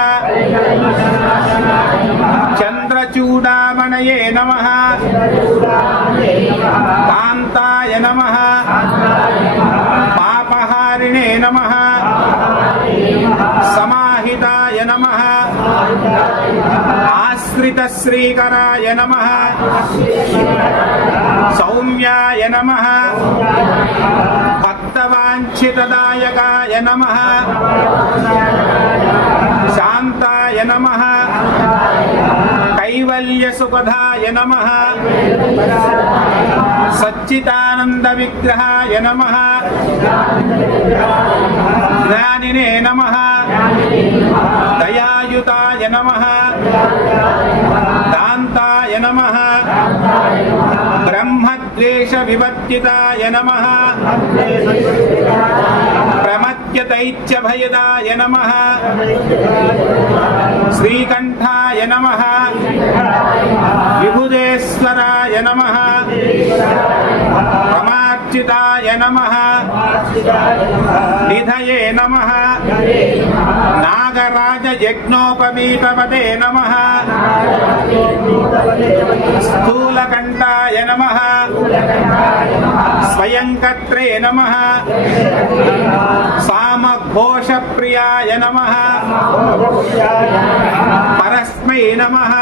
चन्द्रचूडामणये नमः कान्ताय नमः पापहारिणे नमः समाहिताय नमः आश्रितश्रीकराय नमः सौम्याय नमः भक्तवाञ्छितदायकाय नमः शान्ताय नमः कैवल्यसुखदाय नमः सच्चिदानन्दविग्रहाय नमः ज्ञानिने नमः दयायुताय नमः दान्ताय नमः ब्रह्मद्वेषविवर्जिताय नमः प्रमथ्यदैत्यभयदाय नमः श्रीकण्ठाय नमः विभुदेश्वराय नमः प्रमार्चिताय नमः निधये नमः नागराजयज्ञोपवीतपदे नमः स्थूलकण्ठाय नमः स्वयंकर्त्रे नमः सामघोषप्रियाय नमः परस्मै नमः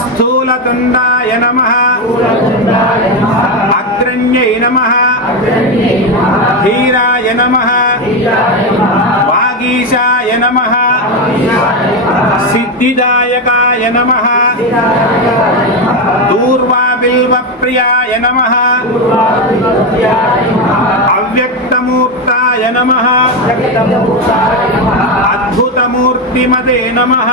स्थूलतुण्डाय नमः अग्रण्यै नमः धीराय नमः वागीशाय नमः सिद्धिदायकाय नमः दूर्वाबिल्वप्रियाय नमः अव्यक्तमूर्ताय नमः अद्भुतमूर्तिमते नमः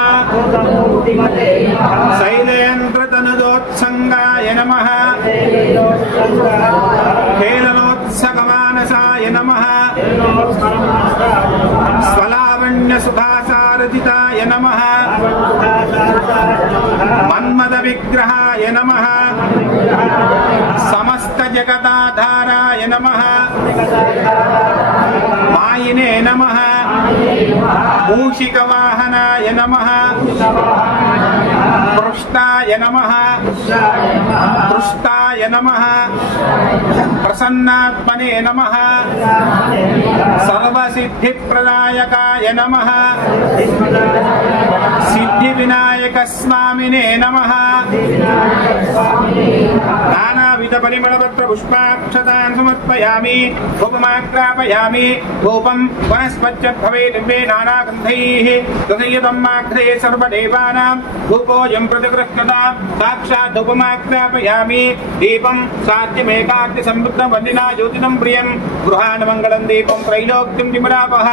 शैलेन्द्रतनुजोत्संगाय नमः खेलनोत्सकमानसाय नमः स्वलावण्यसुभासारचिताय नमः मन्मथविग्रहाय नमः समस्तजगदाधाराय नमः मायिने नमः मूषिकवाहनाय नमः पृष्ठाय नमः पृष्ठाय नमः प्रसन्नात्मने नमः सर्वसिद्धिप्रदायकाय नमः सिद्धिविनायकस्वामिने नमः नानाविधपरिमलपत्रपुष्पाक्षतान् समर्पयामि धूपमाग्रापयामि धूपं वनस्पत्यत् भवेत् दिव्ये नानागन्धैः तदयतमाग्रे सर्वदेवानां धूपोऽयं प्रतिगृह्यतां साक्षात् धूपमाग्रापयामि दीपं साध्यमेकाग्निसंवृद्धवन्दिना ज्योतिनं प्रियं गृहाणमङ्गलं दीपं त्रैलोक्यं विमलापः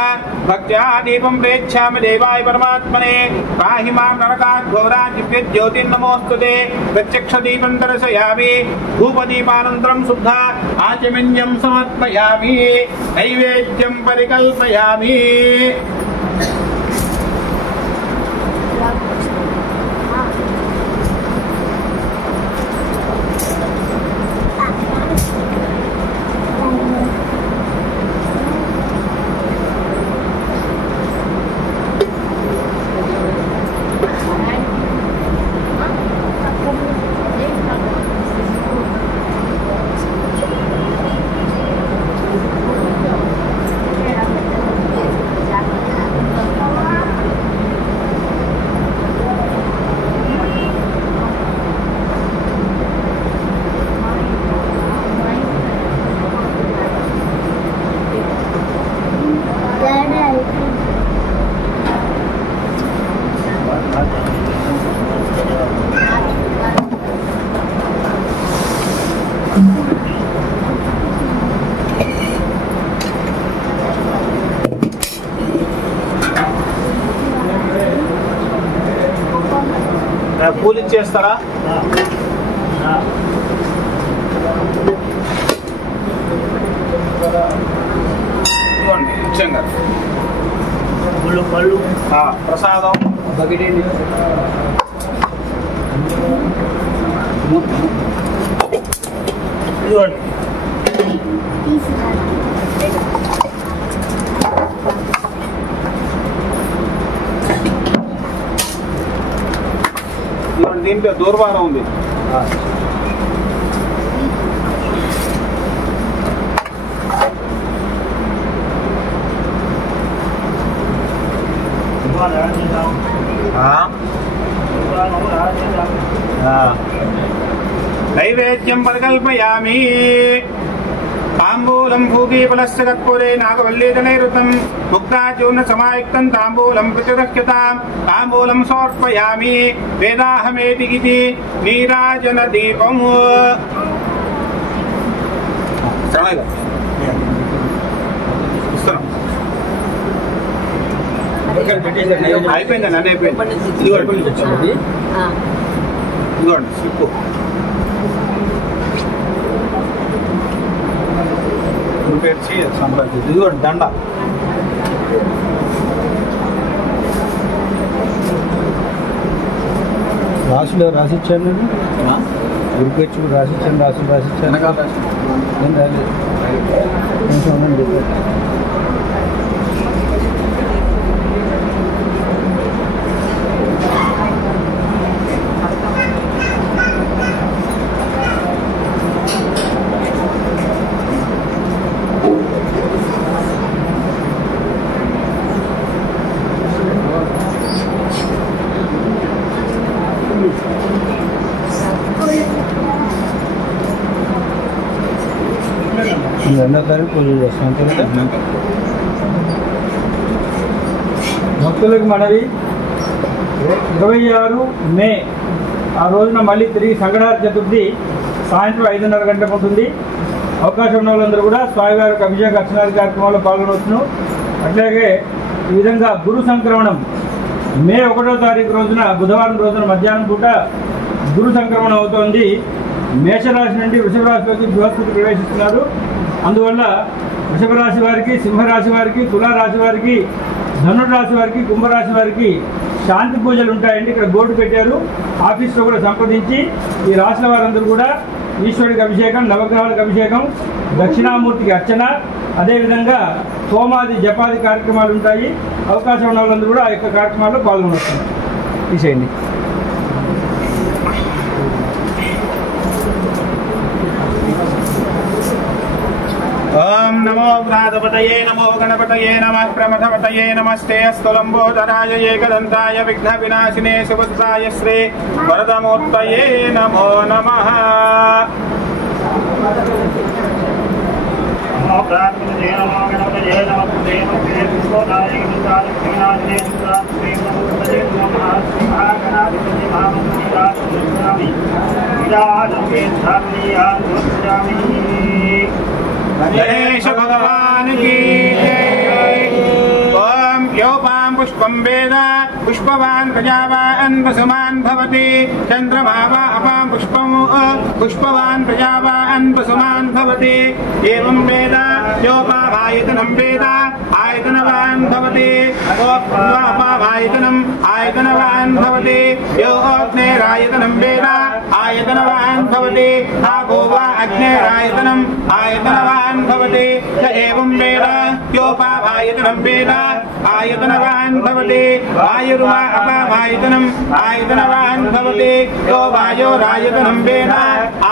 भक्त्या दीपं प्रेच्छामि देवाय परमात्मने पाहि मां नरकात् घोरात् दिव्यज्योतिर्नमोऽस्तुते प्रत्यक्षदीपं दर्शयामि धूपदीपानन्तरं शुद्धा आचमन्यं समर्पयामि नैवेद्यं परिकल्पयामि పూలు ఇచ్చేస్తారా? ఇచ్చాం పళ్ళు ప్రసాదం బకెట్ ఇదిగోండి. దీంట్లో దూర్వారం ఉంది. నైవేద్యం పరికల్పయామి तांबूलं भूगीफलस्य कर्पूरे नागवल्लीतनैरुतं मुक्ताचूर्ण समायुक्तं तांबूलं प्रतिरक्ष्यतां तांबूलं समर्पयामि वेदाहमेति इति नीराजनदीपम् అయిపోయిందండి అన్నీ అయిపోయింది. ఇదిగోండి స్లిప్పు పేర్చి సంప్రదించి ఇదిగోండి దండ. రాసులు రాసిచ్చాను నేను గురికొచ్చి రాసిచ్చాను రాసిచ్చాను కొంచెం ఉండండి. రెండో తారీఖు పూజ చేస్తాం. భక్తులకు మనవి, 26 మే ఆ రోజున మళ్ళీ తిరిగి సంగడార చతుర్థి సాయంత్రం 5:30 గంటలకు ఉంటుంది. అవకాశం ఉన్న వాళ్ళందరూ కూడా స్వామివారికి అభిషేక అర్చనాది కార్యక్రమంలో పాల్గొనవచ్చును. అట్లాగే ఈ విధంగా గురు సంక్రమణం మే 1వ తారీఖు రోజున బుధవారం రోజున మధ్యాహ్నం పూట గురు సంక్రమణం అవుతోంది. మేషరాశి నుండి వృషభ రాశిలోకి బృహస్పతి ప్రవేశిస్తున్నారు. అందువల్ల వృషభ రాశి వారికి, సింహరాశి వారికి, తులారాశి వారికి, ధనురాశి వారికి, కుంభరాశి వారికి శాంతి పూజలు ఉంటాయండి. ఇక్కడ బోర్డు పెట్టారు. ఆఫీస్లో కూడా సంప్రదించి ఈ రాశుల వారందరూ కూడా ఈశ్వరుడికి అభిషేకం, నవగ్రహాలకు అభిషేకం, దక్షిణామూర్తికి అర్చన, అదేవిధంగా హోమాది జపాది కార్యక్రమాలు ఉంటాయి. అవకాశం ఉన్న వాళ్ళందరూ కూడా ఆ యొక్క కార్యక్రమాల్లో పాల్గొనవచ్చు. తీసేయండి. व्रातपतये नमो गणपतये नमः प्रमथपतये नमस्ते अस्तु लम्बोदराय एकदन्ताय विघ्नविनाशिने सुभद्राय श्री वरदमूर्तये नमो नमः। गणेश भगवान की ओम योपां पुष्पं वेद पुष्पवान् प्रजावान् वसुमान् भवति चन्द्रमा वा अपां पुष्पवान् प्रजावान् वसुमान् भवति एवं वेद योपावायतनं वेद आयतनवान् भवति अपावायतनम् आयतनवान् भवति यो अग्नेरायतनं वेद आयतनवान् भवति आपो वा अग्नेरायतनम् आयतनवान् भवति स एवं वेद योपावायतनं वेद आयतनवान् भवति वायुर्वा अपावायतनम् आयतनवान् भवति यो वायोरायतनं वेद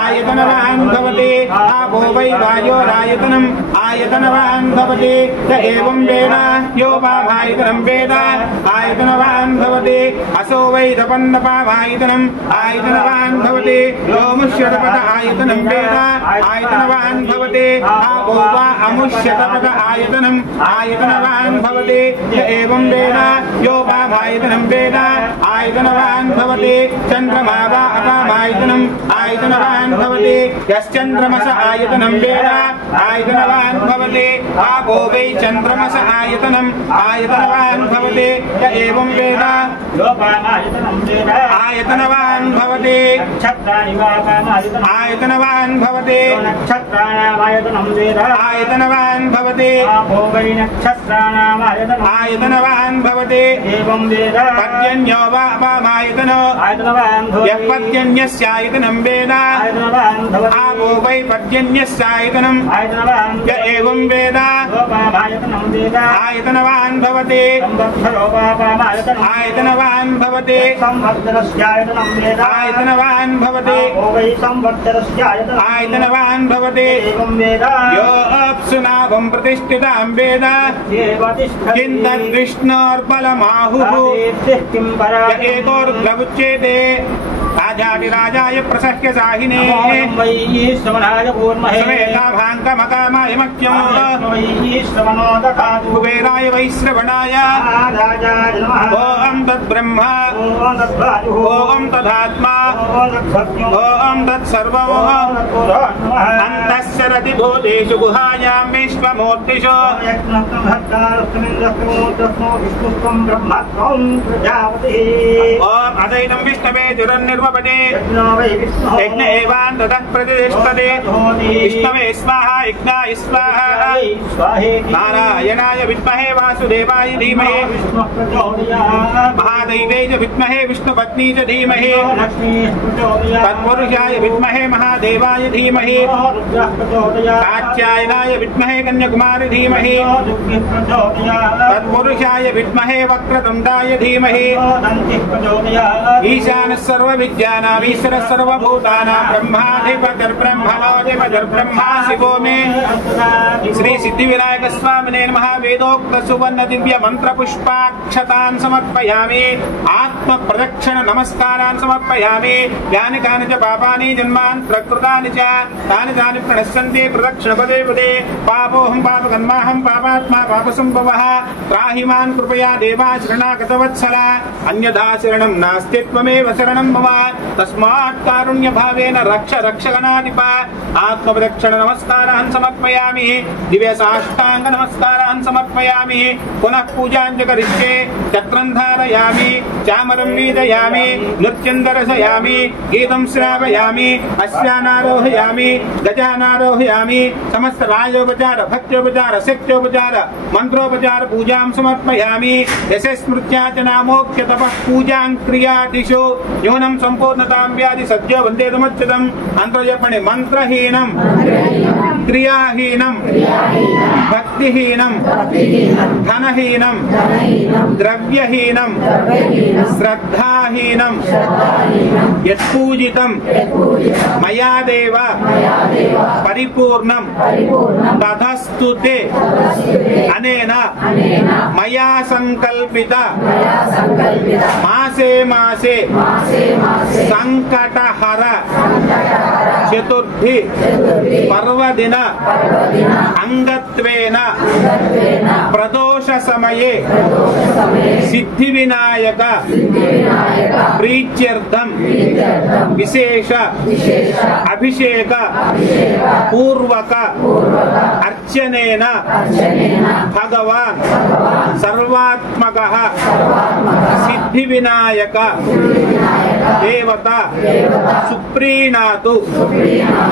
आयतनवान् भवति आपो वै वायोरायतनम् आयतनवान् भवति स एवं वेद योपावायतनं वेद आयतनवान् भवति असो वै तपन्नपावायतनम् आयतनवान् भवति योमुष्यतपद आयतनं वेद आयतनवान् भवति आपो वा अमुष्यतपद आयतनम् आयतनवान् भवति स एवं वेद योपावायतनं वेद आयतनवान् भवति चन्द्रमा वा अपावायतनम् आयतनवान् भवति यश्चन्द्रमस आयतनं वेद आयतनवान् भवति आपो वै चन्द्रमस आयतनम् आयतनवान् भवति स एवं वेद आयतनवान् भवति आयतनवान् भवति आयतनवान् भवति आयतनवान् भवति पर्जन्यो वा अपामायतनो यः पर्जन्यस्यायतनं वेद आपो वै पर्जन्यस्यायतनम् य एवं वेद आयतनवान् भवति आयतनवान् भवति आयतनवान् भवति आयतनवान् भवति यो अप्सुनाभं प्रतिष्ठितां वेद किं तद्विष्णोर्बलमाहुः एकोर्ध्वमुच्यते राजाधिराजाय प्रसह्य साहिने कुबेराय वैश्रवणाय ओम तद्ब्रह्म ओम तदात्मा ओम तत्सर्वम् अन्तःसरति भूतेषु गुहायां विश्वमूर्तिषु ओम अदैनं विष्णवे दुरन्निर्वपदे यज्ञ एवान् ततः प्रतिष्ठते विष्णवे स्वाहा यज्ञाय स्वाहा नारायणाय विद्महे वासुदेवाय धीमहि महादेवे च विद्महे विष्णुपत्नी च धीमहि तत्पुरुषाय विद्महे महादेवाय धीमहि कात्यायनाय विद्महे कन्याकुमारी धीमहि तत्पुरुषाय विद्महे वक्रतुण्डाय धीमहि ईशानः सर्वविद्यानामीश्वरः सर्वभूतानां ब्रह्माधिपतिर्ब्रह्मणोऽधिपतिर्ब्रह्मा शिवो मे श्री सिद्धिविनायक स्वामिने नमः। वेदोक्त सुवर्ण दिव्य मंत्र पुष्पाक्षतान् समर्पयामि आत्मप्रदक्षिण नमस्कारान् समर्पयामि यानि कानि च पापानि जन्मान्तरकृतानि च तानि प्रणश्यन्ति प्रदक्षिणपदे पदे पापोऽहं पापकर्माहं पापात्मा पापसम्भवः त्राहि मां कृपया देवा शरणागतवत्सला अन्यथा शरणं नास्ति त्वमेव शरणं मम तस्मात् कारुण्यभावेन रक्ष रक्षगणाधिप आत्मप्रदक्षिण नमस्कारान् समर्पयामि दिव्य साष्टांग नमस्कारान् समर्पयामि पुनः पूजां च करिष्ये चक्रं धारयामि चामरं वीदयामि नृत्यं दर्शयामि गीतं श्रावयामि अश्वानारोहयामि गजानारोहयामि समस्त राजोपचार भक्त्योपचार शक्त्योपचार मंत्रोपचार पूजां समर्पयामि यशस्मृत्या च नामोक्त्य तपः पूजां क्रियादिषु न्यूनं संपूर्ण సంపూర్ణతాం వ్యాధి సద్యో వందేదముచ్యతం. అంతా చెప్పండి. మంత్రహీనం, క్రియాహీనం, భక్తిహీనం, ధనహీనం, ద్రవ్యహీనం, శ్రద్ధాహీనం, యత్పూజితం మయాదేవ పరిపూర్ణం తథస్తుతే అనేన మయా సంకల్పిత మాసే మాసే సంకటహర చతుర్థి పర్వదిన అంగత్వేన ప్రదోష సమయే సిద్ధి వినాయక ప్రీత్యర్థం విశేష అభిషేక పూర్వక అర్చనేన భగవాన్ సర్వాత్మకః సిద్ధి వినాయక దేవత సుప్రీణాతు.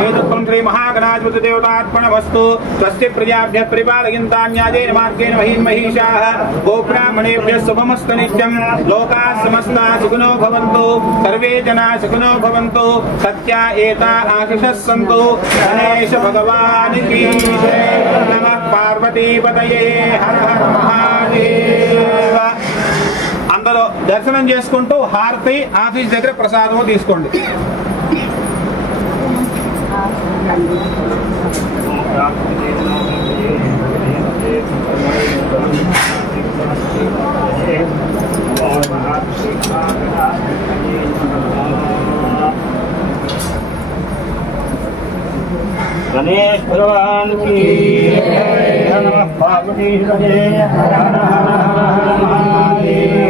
ఏతత్వం శ్రీ మహాగణాధిపతి దేవతార్పణమస్తు. స్వస్తి ప్రజాభ్యః పరిపాలయంతాన్యాయేన మార్గేణ మహిమహీషాః. గోబ్రాహ్మణేభ్యः శుభమస్తు నిత్యం. లోకాः సమస్తాः సుఖినో భవంతు. సర్వే జనాः సుఖినో భవంతు. సత్య ఏతా ఆశిషः సంతు. గణేశ భగవాన్ కీ జై. నమః పార్వతీపతయే. హర హర మహాదేవ. అందరూ దర్శనం చేసుకుంటూ హారతి ఆఫీస్ దగ్గర ప్రసాదము తీసుకోండి. गणेश भगवान की नमः पार्वती हर हर महादेव।